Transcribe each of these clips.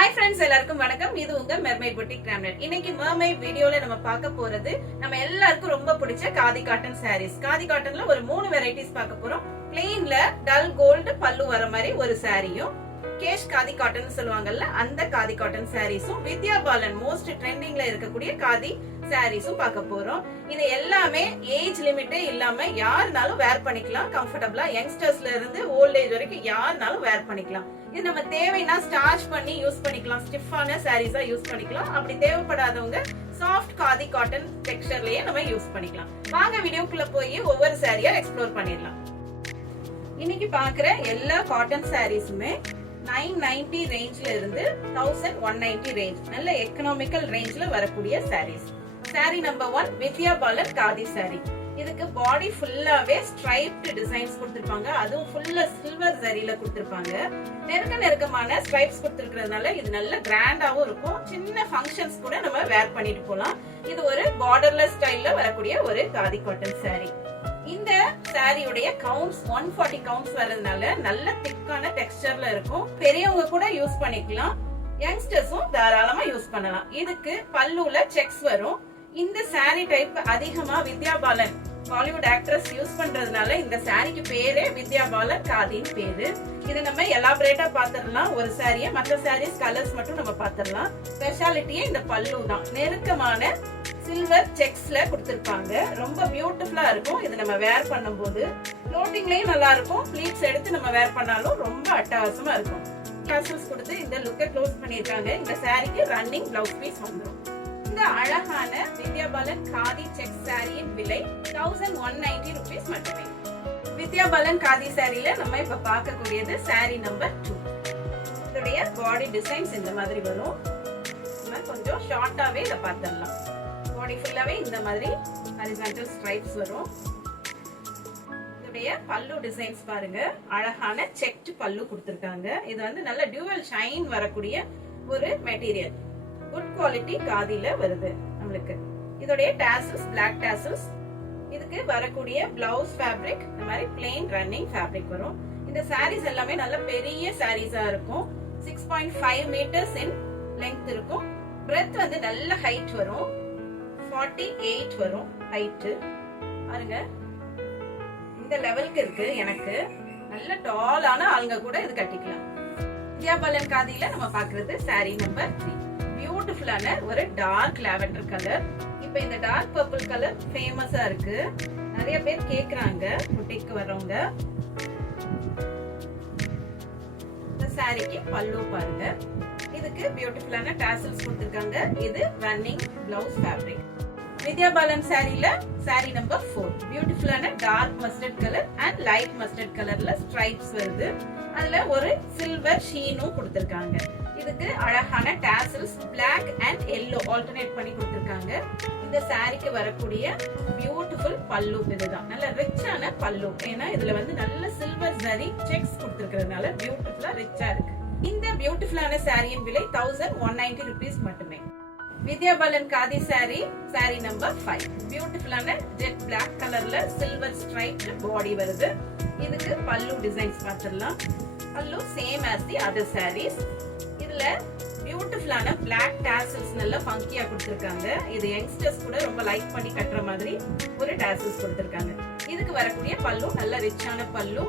Hi friends, எல்லாருக்கும் வணக்கம். இது உங்க மெர்மைட் புட்டிக் கிராம்னெட். இன்னைக்கு மெர்மைட் வீடியோல நம்ம பார்க்க போறது நம்ம எல்லாருக்கும் ரொம்ப பிடிச்ச காதி காட்டன் சாரீஸ். காதி காட்டன்ல ஒரு 3 வெரைட்டிஸ் பார்க்க போறோம். பிளெயின்ல டல் கோல்டு பல்லு வர மாதிரி ஒரு சாரியும், கேஷ் காதி காட்டன் சொல்லுவாங்கல்ல அந்த காதி காட்டன் சாரீஸும், வித்யா பாலன் மோஸ்ட் ட்ரெண்டிங்ல இருக்கக்கூடிய காதி சாரீஸும் பார்க்க போறோம். இது எல்லாமே ஏஜ் லிமிட்டே இல்லாம யாருனாலும் வேர் பண்ணிக்கலாம். கம்ஃபர்டபிளா யங்ஸ்டர்ஸ்ல இருந்து ஓல்ட் ஏஜ் வரைக்கும் யாருனாலும் வேர் பண்ணிக்கலாம். இது நம்ம தேவைன்னா ஸ்டார்ச் பண்ணி யூஸ் பண்ணிக்கலாம், ஸ்டிஃபான சாரீஸா யூஸ் பண்ணிக்கலாம். அப்படி தேவைப்படாதவங்க சாஃப்ட் காதி காட்டன் டெக்ஸ்சர்லயே நம்ம யூஸ் பண்ணிக்கலாம். வாங்க வீடியோக்குள்ள போய் ஒவ்வொரு சாரியா எக்ஸ்ப்ளோர் பண்ணிடலாம். இன்னைக்கு பாக்குற எல்லா காட்டன் சாரீஸுமே 990 ரேஞ்ச்ல இருந்து 1190 ரேஞ்ச், நல்ல எக்கனாமிக்கல் ரேஞ்ச்ல வரக்கூடிய சாரீஸ். சாரி நம்பர் 1 வித்யா பாலன் காதி சாரி. இதுக்கு பாடி ஃபுல்லாவே ஸ்ட்ரைப்ட் டிசைன்ஸ் கொடுத்திருப்பாங்க, அதுவும் ஃபுல்லா சில்வர் ஜரியில கொடுத்திருப்பாங்க. நெருக்கமான ஸ்ட்ரைப்ஸ் கொடுத்திருக்கிறதுனால இது நல்ல கிராண்டாவும் இருக்கும். சின்ன ஃபங்க்ஷன்ஸ் கூட நம்ம வேர் பண்ணிட்டு போலாம். இது ஒரு பார்டர்லெஸ் ஸ்டைல்ல வரக்கூடிய ஒரு காதி காட்டன் சாரி. இந்த சாரியுடைய கவுண்ட்ஸ் 140 கவுண்ட்ஸ் வரதுனால நல்ல திக்கான டெக்ஸ்சர்ல இருக்கும். பெரியவங்க கூட யூஸ் பண்ணிக்கலாம், யங்ஸ்டர்ஸும் தாராளமா யூஸ் பண்ணலாம். இதுக்கு பல்லுல செக்ஸ் வரும். இந்த சாரி டைப் அதிகமா வித்யா பாலன் பாலிவுட் ஆக்ட்ரஸ் யூஸ் பண்றதுனால இந்த சாரிக்கு பேரே வித்யா பாலன் காதின்னு பேரு. இது நம்ம எலாபரேட்டா பாத்துடலாம். ஒரு சாரிய மற்ற சாரீஸ் கலர்ஸ் மட்டும் நம்ம பாத்துடலாம். ஸ்பெஷாலிட்டியே இந்த பல்லு தான். நெருக்கமான சில்வர் செக்ஸ்ல கொடுத்திருப்பாங்க, ரொம்ப பியூட்டிஃபுல்லா இருக்கும். இது நம்ம வேர் பண்ணும்போது ஃப்ளோட்டிங்லயும் நல்லா இருக்கும். ப்ளீட்ஸ் எடுத்து நம்ம வேர் பண்ணாலும் ரொம்ப அட்டகாசமா இருக்கும். டாசல்ஸ் கொடுத்து இந்த லுக்கை க்ளோஸ் பண்ணிருக்காங்க. இந்த சாரிக்கு ரன்னிங் பிளவுஸ் பீஸ் வந்துடும். இந்த அழகான வித்யா பாலன் காதி செக் சாரியின் விலை 1190 ரூபீஸ் மட்டுமே. வித்யா பாலன் காதி சாரியில நம்ம இப்ப பார்க்கக்கூடியது சாரி நம்பர் 2. இதோடைய பாடி டிசைன்ஸ் இந்த மாதிரி வரும். நம்ம கொஞ்சம் ஷார்ட்டாவே இதை பார்த்துடலாம். பாடி ஃபுல்லாவே இந்த மாதிரி ஹரிசான்டல் ஸ்ட்ரைப்ஸ் வரும். இதோடைய பல்லு டிசைன்ஸ் பாருங்க, அழகான செக்ட் பல்லு கொடுத்திருக்காங்க. இது வந்து நல்ல டியூவல் ஷைன் வரக்கூடிய ஒரு மெட்டீரியல், குட் குவாலிட்டி காதில வருது நம்மளுக்கு. இதோடைய டாசல்ஸ் பிளாக் டாசல்ஸ். இதுக்கு வரக்கூடிய பிளவுஸ் ஃபேப்ரிக் இந்த மாதிரி பிளெயின் ரன்னிங் ஃபேப்ரிக் வரும். இந்த சாரீஸ் எல்லாமே நல்ல பெரிய சாரீஸா இருக்கும். 6.5 மீட்டர்ஸ் இன் லெங்த் இருக்கும். பிரெத் வந்து நல்ல ஹைட் வரும், 48 வரும் ஹைட். பாருங்க இந்த லெவலுக்கு இருக்கு. எனக்கு நல்ல டாலான ஆளுங்க கூட இது கட்டிக்கலாம். வித்யா பாலன் காதியில நம்ம பாக்குறது சாரி நம்பர் 3. பியூட்டிஃபுல்லான ஒரு டார்க் லாவெண்டர் கலர். இப்ப இந்த டார்க் பர்பிள் கலர் ஃபேமஸா இருக்கு, நிறைய பேர் கேக்குறாங்க புட்டிக்கு வர்றவங்க. இந்த சாரிக்கு பல்லு பாருங்க. இதுக்கு பியூட்டிஃபுல்லான டாசல்ஸ் கொடுத்திருக்காங்க. இது running blouse fabric. Vidya Balan சாரியில சாரி நம்பர் 4 பியூட்டிஃபுல்லான dark mustard colour and light mustard கலர்ல ஸ்ட்ரைப்ஸ் வருது. அதுல ஒரு சில்வர் ஷீனும் கொடுத்திருக்காங்க. இதுக்கு அழகான tassels black and yellow alternate பண்ணி கொடுத்திருக்காங்க. இந்த சாரிக்கு வரக்கூடிய பியூட்டிஃபுல் பல்லு இதுதான். நல்ல ரிச்சான பல்லு. ஏன்னா இதுல வந்து நல்ல சில்வர் ஜரி செக்ஸ் கொடுத்திருக்கிறதுனால பியூட்டிஃபுல்லா ரிச்சா இருக்கு. இந்த பியூட்டிஃபுல்லான சாரியின் விலை 1190 ரூபீஸ் மட்டுமே. Vidya Balan khadi saree saree number 5 பியூட்டிஃபுல்லான ஜெட் பிளாக் கலர்ல சில்வர் ஸ்ட்ரைப்ட் பாடி வருது. இதுக்கு பல்லு டிசைன்ஸ் பார்த்துடலாம். பல்லு same as the other sarees. இதுல பியூட்டிஃபுல்லான பிளாக் டாசல்ஸ் நல்ல ஃபங்கியா கொடுத்திருக்காங்க. இது யங்ஸ்டர்ஸ் கூட ரொம்ப லைக் பண்ணி கட்டுற மாதிரி ஒரு டாசல்ஸ் கொடுத்திருக்காங்க. இதுக்கு வரக்கூடிய பல்லு நல்ல ரிச்சான பல்லு.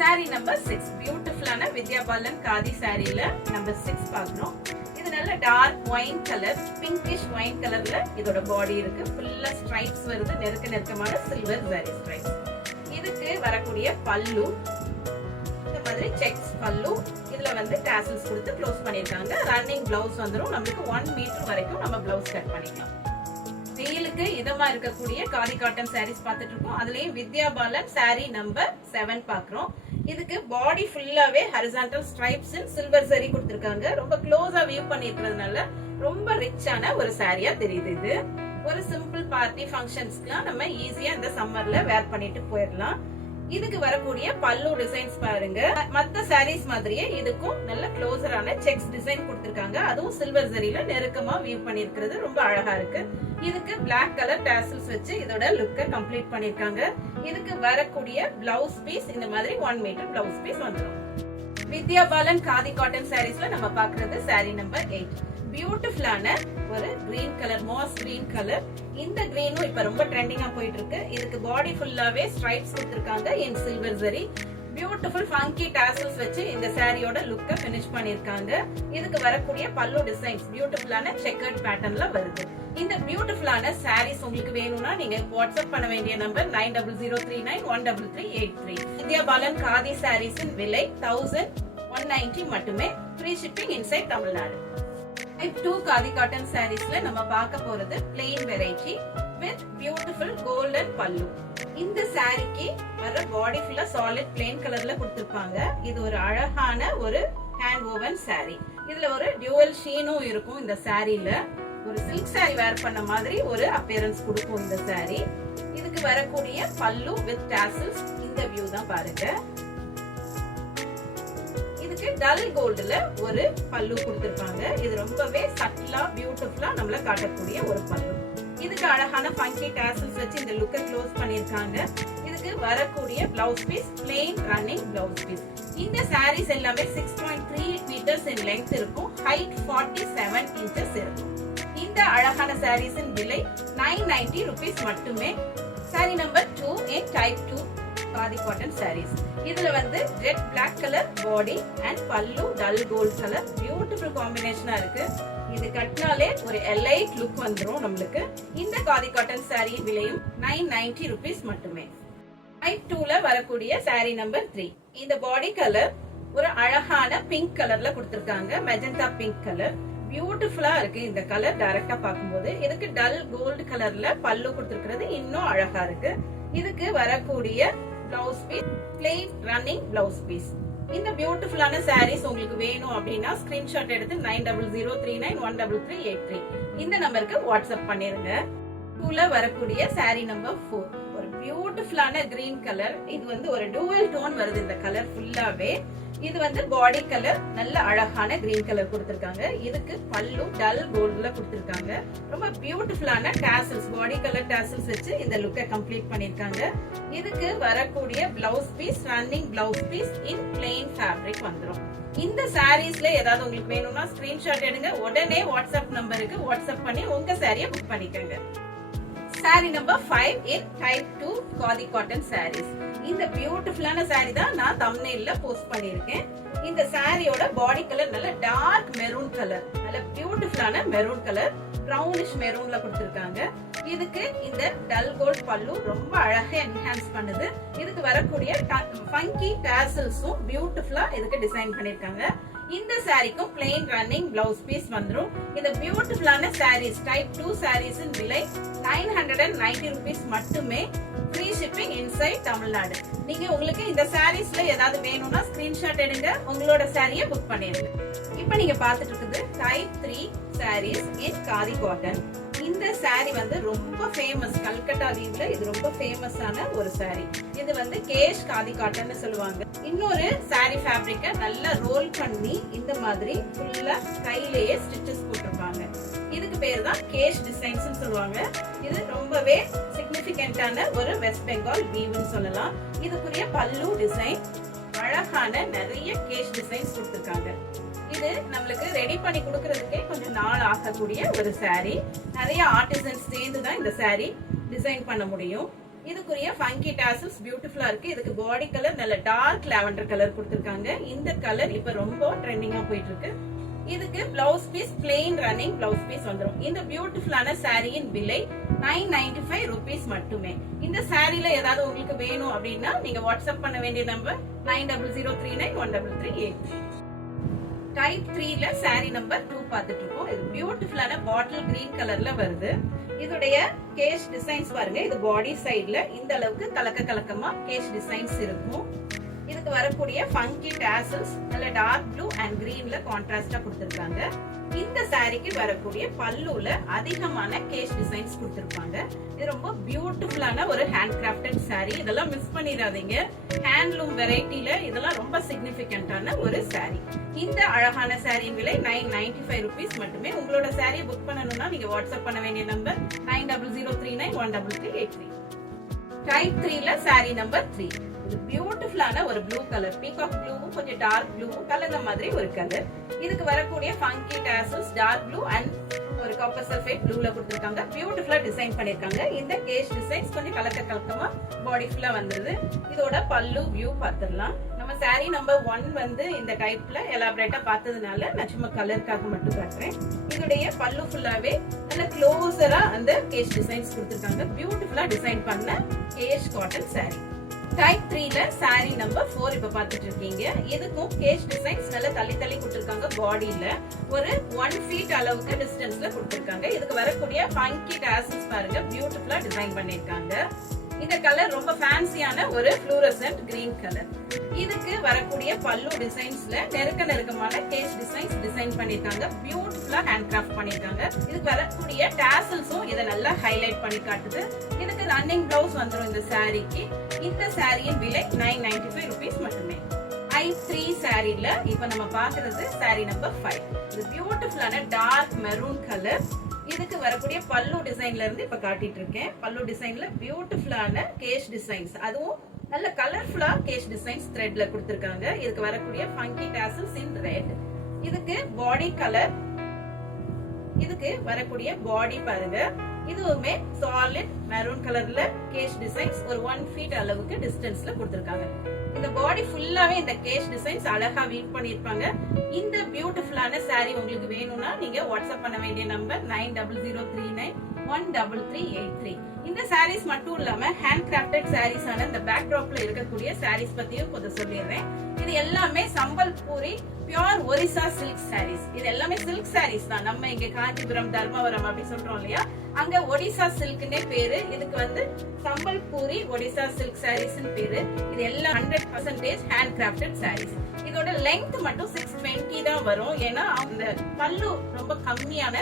சாரி நம்பர் 6 பியூட்டிஃபுல்லான வித்யா பாலன் காதி சாரியில நம்பர் 6 பார்க்கணும். இது நல்ல dark wine colour, pinkish wine கலர்ல இதோட பாடி இருக்கு. ஃபுல்லா ஸ்ட்ரைப்ஸ் வருது, நெருக்கமான சில்வர் ஜரி ஸ்ட்ரைப்ஸ். இதுக்கு வரக்கூடிய பல்லு இந்த மாதிரி செக்ஸ் பல்லு. இதுல வந்து டாசல்ஸ் கொடுத்து க்ளோஸ் பண்ணிருக்காங்க. ரன்னிங் பிளவுஸ் வந்துரும். நமக்கு 1 மீட்டர் வரைக்கும் நம்ம பிளவுஸ் கட் பண்ணிக்கலாம். வெயிலுக்கு இதமா இருக்கக்கூடிய காதி காட்டன் சாரீஸ் பார்த்துட்டு இருக்கோம். அதுலயும் வித்யா பாலன் சாரி நம்பர் 7 பாக்குறோம். இதுக்கு பாடி ஃபுல்லாவே ஹரிசான்டல் ஸ்ட்ரைப்ஸ் சில்வர் சரி கொடுத்திருக்காங்க. ரொம்ப க்ளோஸா வியூ பண்ணிருக்கிறதுனால ரொம்ப ரிச்சான ஒரு சாரியா தெரியுது. இது ஒரு சிம்பிள் பார்ட்டி ஃபங்க்ஷன்ஸ்க்குலாம் நம்ம ஈஸியா இந்த சம்மர்ல வேர் பண்ணிட்டு போயிடலாம். இதுக்கு வரக்கூடிய பல்லு டிசைன்ஸ் பாருங்க, மத்த சாரீஸ் மாதிரியே இதுக்கும் நல்ல க்ளோசரான செக்ஸ் டிசைன் கொடுத்திருக்காங்க. அதுவும் சில்வர் ஜரியில நெருக்கமா வியூ பண்ணிருக்கிறது ரொம்ப அழகா இருக்கு. இதுக்கு பிளாக் கலர் டாசல்ஸ் வச்சு இதோட லுக்க கம்ப்ளீட் பண்ணிருக்காங்க. இதுக்கு வரக்கூடிய பிளவுஸ் பீஸ் இந்த மாதிரி 1 மீட்டர் பிளவுஸ் பீஸ் வந்துடும். வித்யா பாலன் காதி காட்டன் சாரீஸ்ல நம்ம பாக்குறது சாரி நம்பர் 8. பியூட்டிஃபுல்லான ஒரு green colour, mass green colour. இந்த கிரீனும் இப்ப ரொம்ப ட்ரெண்டிங்கா போயிட்டு இருக்கு. இதுக்கு பாடி ஃபுல்லாவே ஸ்ட்ரைப்ஸ் கொடுத்திருக்காங்க in silver zari. Beautiful funky tassels வச்சு இந்த சாரியோட லுக்க ஃபினிஷ் பண்ணிருக்காங்க. இதுக்கு வரக்கூடிய பல்லு டிசைன்ஸ் பியூட்டிஃபுல்லான செக்கர்ட் பேட்டர்ன்ல வருது. இந்த பியூட்டிஃபுல்லான சாரீஸ் உங்களுக்கு வேணும்னா நீங்க வாட்ஸ்அப் பண்ண வேண்டிய நம்பர் 9003913383. வித்யா பாலன் காதி சாரீஸின் விலை 1190 மட்டுமே. Free shipping inside Tamil Nadu. Type 2 khadi cotton சாரீஸ்ல நம்ம பார்க்க போறது plain variety with beautiful golden pallu. இந்த சாரிக்கு வர பாடி ஃபுல்லா சாலிட் plain கலர்ல கொடுத்திருப்பாங்க. இது ஒரு அழகான ஒரு ஹேண்ட் woven saree. இதுல ஒரு dual sheenும் இருக்கும். இந்த சாரில ஒரு silk saree wear பண்ண மாதிரி ஒரு appearance கொடுக்கும் இந்த saree. இதுக்கு வரக்கூடிய பல்லு with tassels இந்த வியூ தான் பாருங்க. இதுக்கு டல் கோல்ட்ல ஒரு பல்லு கொடுத்திருப்பாங்க. இது ரொம்பவே சட்டிலா பியூட்டிஃபுல்லா நம்மள காட்டக்கூடிய ஒரு பல்லு. இதுக்கு அழகான ஃபங்கி டாசல்ஸ் வச்சு இந்த லுக்கை க்ளோஸ் பண்ணிருக்காங்க. இதுக்கு வரக்கூடிய blouse piece plain running blouse piece. இந்த sarees எல்லாமே 6.3 மீட்டர்ஸ் in length இருக்கும். height 47 inches இருக்கும். இந்த அழகான sarees இன் விலை 990 rupees மட்டுமே. saree number 2 in type 2 khadi cotton sarees. இதுல வந்து jet black colour body and pallu dull gold colour beautiful காம்பினேஷனா இருக்கு. இது கட்டினாலே ஒரு எலைட் லுக் வந்துரும் நம்மளுக்கு. இந்த காதி காட்டன் saree விலையும் 990 rupees மட்டுமே. டைப் 2ல வரக்கூடிய saree நம்பர் 3. இந்த பாடி கலர் ஒரு அழகான பிங்க் கலர்ல கொடுத்திருக்காங்க. மெஜந்தா பிங்க் கலர் பியூட்டிஃபுல்லா இருக்கு. இந்த கலர் டைரக்டா பாக்கும்போது இதுக்கு டல் கோல்ட் கலர்ல பல்லு கொடுத்திருக்கிறது இன்னும் அழகா இருக்கு. இதுக்கு வரக்கூடிய blouse piece plain running blouse piece. இந்த பியூட்டிஃபுல்லான sarees உங்களுக்கு வேணும் அப்படின்னா ஸ்கிரீன்ஷாட் எடுத்து 9003913383 இந்த நம்பருக்கு வாட்ஸ்அப் பண்ணிருங்க. 2ல வரக்கூடிய saree நம்பர் 4. ஒரு பியூட்டிஃபுல்லான கிரீன் கலர். இது வந்து ஒரு டூவல் டோன் வருது இந்த கலர் ஃபுல்லாவே. இது வந்து பாடி கலர் நல்ல அழகான கிரீன் கலர் கொடுத்திருக்காங்க. இதுக்கு பல்லு டல் கோல்ட்ல கொடுத்திருக்காங்க. ரொம்ப பியூட்டிஃபுல்லான டாசல்ஸ், பாடி கலர் டாசல்ஸ் வச்சு இந்த லுக்கை கம்ப்ளீட் பண்ணிருக்காங்க. இதுக்கு வரக்கூடிய blouse piece running blouse piece in plain fabric வந்துரும். இந்த சாரீஸ்ல ஏதாவது உங்களுக்கு வேணும்னா ஸ்கிரீன்ஷாட் எடுங்க. உடனே வாட்ஸ்அப் நம்பருக்கு வாட்ஸ்அப் பண்ணி உங்க சாரியை புக் பண்ணிக்கோங்க. saree number 5 in type 2 khadi cotton sarees. இந்த பியூட்டிஃபுல்லான saree தான் நான் thumbnailல போஸ்ட் பண்ணிருக்கேன். இந்த சாரியோட பாடி கலர் நல்ல டார்க் மெரூன் கலர், நல்ல பியூட்டிஃபுல்லான மெரூன் கலர், brownish மெரூன்ல கொடுத்திருக்காங்க. இதுக்கு இந்த டல் கோல்ட் பல்லு ரொம்ப அழகா என்ஹான்ஸ் பண்ணுது. இதுக்கு வரக்கூடிய ஃபங்கி டாசல்ஸும் பியூட்டிஃபுல்லா இதுக்கு டிசைன் பண்ணிருக்காங்க. இந்த சாரிக்கும் plain running blouse piece வந்துரும். இந்த பியூட்டிஃபுல்லான sarees type 2 sarees இன் விலை 990 rupees மட்டுமே. Free shipping inside Tamil Nadu. நீங்க உங்களுக்கு இந்த sareesல ஏதாவது வேணும்னா ஸ்கிரீன்ஷாட் எடுங்க, உங்களோட சாரியை புக் பண்ணிருங்க. இப்போ நீங்க பார்த்துட்டு இருக்குது type 3 sarees இன் காதி காட்டன். இந்த saree வந்து ரொம்ப ஃபேமஸ். கல்கட்டா வீவ்ல இது ரொம்ப ஃபேமஸான ஒரு saree. இது வந்து கேஷ் காதி காட்டன்னு சொல்லுவாங்க. இன்னொரு saree ஃபேப்ரிக்க நல்லா ரோல் பண்ணி இந்த மாதிரி ஃபுல்லா கையிலேயே ஸ்டிச்சஸ் போட்டிருப்பாங்க. இதுக்கு பேர் தான் கேஷ் டிசைன்ஸ் சொல்லுவாங்க. இது ரொம்பவே சிக்னிஃபிகன்ட்டான ஒரு வெஸ்ட் பெங்கால் வீவ்னு சொல்லலாம். இதுக்குரிய பல்லு டிசைன் அழகான நிறைய கேஷ் டிசைன்ஸ் கொடுத்திருக்காங்க. இது நம்மளுக்கு ரெடி பண்ணி கொடுக்கறதுக்கே கொஞ்சம் நாள் ஆகக்கூடிய ஒரு saree. நிறைய ஆர்டிசன்ஸ் சேர்ந்து தான் இந்த saree டிசைன் பண்ண முடியும். இதுக்குரிய ஃபங்கி டாசல்ஸ் பியூட்டிஃபுல்லா இருக்கு. இதுக்கு பாடி கலர் நல்ல டார்க் லாவெண்டர் கலர் கொடுத்திருக்காங்க. இந்த கலர் இப்ப ரொம்ப ட்ரெண்டிங்கா போயிட்டு இருக்கு. இதுக்கு blouse piece plain running blouse piece வந்துரும். இந்த பியூட்டிஃபுல்லான சாரியின் விலை 995 rupees மட்டுமே. இந்த சாரில ஏதாவது உங்களுக்கு வேணும் அப்படின்னா நீங்க வாட்ஸ்அப் பண்ண வேண்டிய நம்பர் 9003913383. டைப் 3ல saree நம்பர் 2 பார்த்துட்டு இருக்கோம். இது பியூட்டிஃபுல்லான பாட்டில் கிரீன் கலர்ல வருது. இதுடைய கேஷ் டிசைன்ஸ் பாருங்க. இது பாடி சைடுல இந்த அளவுக்கு கலக்கமா கேஷ் டிசைன்ஸ் இருக்கும். இதுக்கு வரக்கூடிய ஃபங்கி டாசல்ஸ் நல்ல டார்க் ப்ளூ அண்ட் கிரீன்ல கான்ட்ராஸ்டா கொடுத்திருக்காங்க. இந்த சாரிக்கு வரக்கூடிய பல்லுல அதிகமான கேஷ் டிசைன்ஸ் கொடுத்திருப்பாங்க. இது ரொம்ப பியூட்டிஃபுல்லான ஒரு ஹேண்ட் கிராஃப்டட் saree. இதெல்லாம் மிஸ் பண்ணிடாதீங்க. ஹேண்ட்லூம் வெரைட்டில இதெல்லாம் ரொம்ப சிக்னிஃபிகன்ட்டான ஒரு saree. இந்த அழகான சாரியின் விலை 995 rupees மட்டுமே. உங்களோட சாரியை புக் பண்ணணும்னா நீங்க வாட்ஸ்அப் பண்ண வேண்டிய நம்பர் 9003913383. டைப் 3ல saree நம்பர் 3. இது பியூட்டிஃபுல்லான ஒரு ப்ளூ கலர், பீகாக் ப்ளூவும் கொஞ்சம் டார்க் ப்ளூவும் கலந்த மாதிரி ஒரு கலர். இதுக்கு வரக்கூடிய funky tassels dark blue and ஒரு காப்பர் சல்ஃபேட் ப்ளூல கொடுத்திருக்காங்க. பியூட்டிஃபுல்லா டிசைன் பண்ணிருக்காங்க. இந்த கேஷ் டிசைன்ஸ் கொஞ்சம் கலக்கமா பாடி ஃபுல்லா வந்தது. இதோட பல்லு வியூ பார்த்துடலாம். நம்ம saree நம்பர் 1 வந்து இந்த டைப்ல எலாபரேட்டா பார்த்ததுனால நான் சும்மா கலருக்காக மட்டும் காட்டுறேன். இதோடைய பல்லு ஃபுல்லாவே நல்ல க்ளோஸரா அந்த கேஷ் டிசைன்ஸ் கொடுத்திருக்காங்க. பியூட்டிஃபுல்லா டிசைன் பண்ண கேஷ் காட்டன் saree. டைப் 3ல saree நம்பர் 4 இப்ப பாத்துட்டு இருக்கீங்க. இதுக்கும் கேஷ் டிசைன்ஸ் நல்ல தள்ளி கொடுத்திருக்காங்க. பாடியில ஒரு 1 feet அளவுக்கு டிஸ்டன்ஸ்ல கொடுத்திருக்காங்க. இதுக்கு வரக்கூடிய ஃபங்கி டாசல்ஸ் பாருங்க, பியூட்டிஃபுல்லா டிசைன் பண்ணிருக்காங்க. இந்த கலர் ரொம்ப ஃபேன்சியான ஒரு ஃப்ளூரசன்ட் கிரீன் கலர். இதுக்கு வரக்கூடிய பல்லு டிசைன்ஸ்ல நெருக்கமான கேஷ் டிசைன்ஸ் டிசைன் பண்ணிருக்காங்க. பியூட்டிஃபுல்லா ஹேண்ட் கிராஃப்ட் பண்ணிருக்காங்க. இதுக்கு வரக்கூடிய டாசல்ஸும் இதை நல்லா ஹைலைட் பண்ணி காட்டுது. இதுக்கு ரன்னிங் பிளவுஸ் வந்துரும் இந்த சாரிக்கு. இந்த சாரியின் விலை 995 rupees மட்டுமே. i3 சாரில இப்ப நம்ம பாக்குறது saree நம்பர் 5. இது பியூட்டிஃபுல்லான டார்க் மெரூன் கலர். இதுக்கு வரக்கூடிய பல்லு டிசைன்ல இருந்து இப்ப காட்டிட்டு இருக்கேன். பல்லு டிசைன்ல பியூட்டிஃபுல்லான கேஷ் டிசைன்ஸ், அதுவும் நல்ல கலர்ஃபுல்லா கேஷ் டிசைன்ஸ் த்ரெட்ல கொடுத்திருக்காங்க. இதுக்கு வரக்கூடிய ஃபங்கி டாசல்ஸ் இன் ரெட். இதுக்கு பாடி கலர், இதுக்கு வரக்கூடிய பாடி பாருங்க, இதுவுமே சாலிட் மெரூன் கலர்ல கேஷ் டிசைன்ஸ் ஒரு 1 feet அளவுக்கு டிஸ்டன்ஸ்ல கொடுத்திருக்காங்க. இந்த பாடி ஃபுல்லாவே இந்த கேஷ் டிசைன்ஸ் அழகா வீவ் பண்ணிருப்பாங்க. இந்த பியூட்டிஃபுல்லான saree உங்களுக்கு வேணும்னா நீங்க வாட்ஸ்அப் பண்ண வேண்டிய நம்பர் 9003913383. இந்த sarees மட்டும் இல்லாம ஹேண்ட் கிராஃப்டட் sarees ஆன இந்த பேக் டிராப்ல இருக்கக்கூடிய sarees பத்தியும் கொஞ்சம் சொல்லிடுறேன். இது எல்லாமே சம்பல்பூரி பியூர் ஒரிசா சில்க் sarees. இது எல்லாமே சில்க் sarees தான். நம்ம இங்க காஞ்சிபுரம் தர்மபுரம் அப்படி சொல்றோம் இல்லையா, அங்க ஒடிசா சில்க்னே பேரு. இதுக்கு வந்து சம்பல்பூரி ஒடிசா சில்க் sarees பேரு. இது எல்லாம் 100% ஹேண்ட் கிராஃப்டட் sarees. இதோட லெங்த் மட்டும் 620 தான் வரும். ஏன்னா அந்த பல்லு ரொம்ப கம்மியான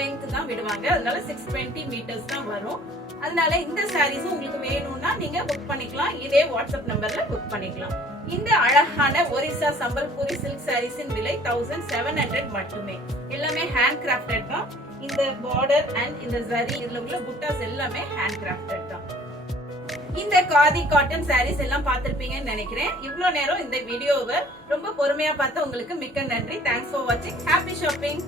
லெங்த் தான் விடுவாங்க. அதனால 620 மீட்டர்ஸ் தான் வரும். அதனால இந்த சாரீஸும் உங்களுக்கு வேணும்னா நீங்க புக் பண்ணிக்கலாம். இதே வாட்ஸ்அப் நம்பர்ல புக் பண்ணிக்கலாம். இந்த அழகான ஒரிசா சம்பல்பூரி சில்க் சாரீஸின் விலை 1700 மட்டுமே. எல்லாமே ஹேண்ட் கிராஃப்டட் தான். இந்த பார்டர் அண்ட் இந்த ஜரி இதுல உள்ள புட்டாஸ் எல்லாமே ஹேண்ட் கிராஃப்டட் தான். இந்த காதி காட்டன் சாரீஸ் எல்லாம் பார்த்திருப்பீங்கன்னு நினைக்கிறேன். இவ்வளவு நேரம் இந்த வீடியோவை ரொம்ப பொறுமையா பார்த்த உங்களுக்கு மிக்க நன்றி. தேங்க்ஸ் ஃபார் வாட்சிங். Happy shopping.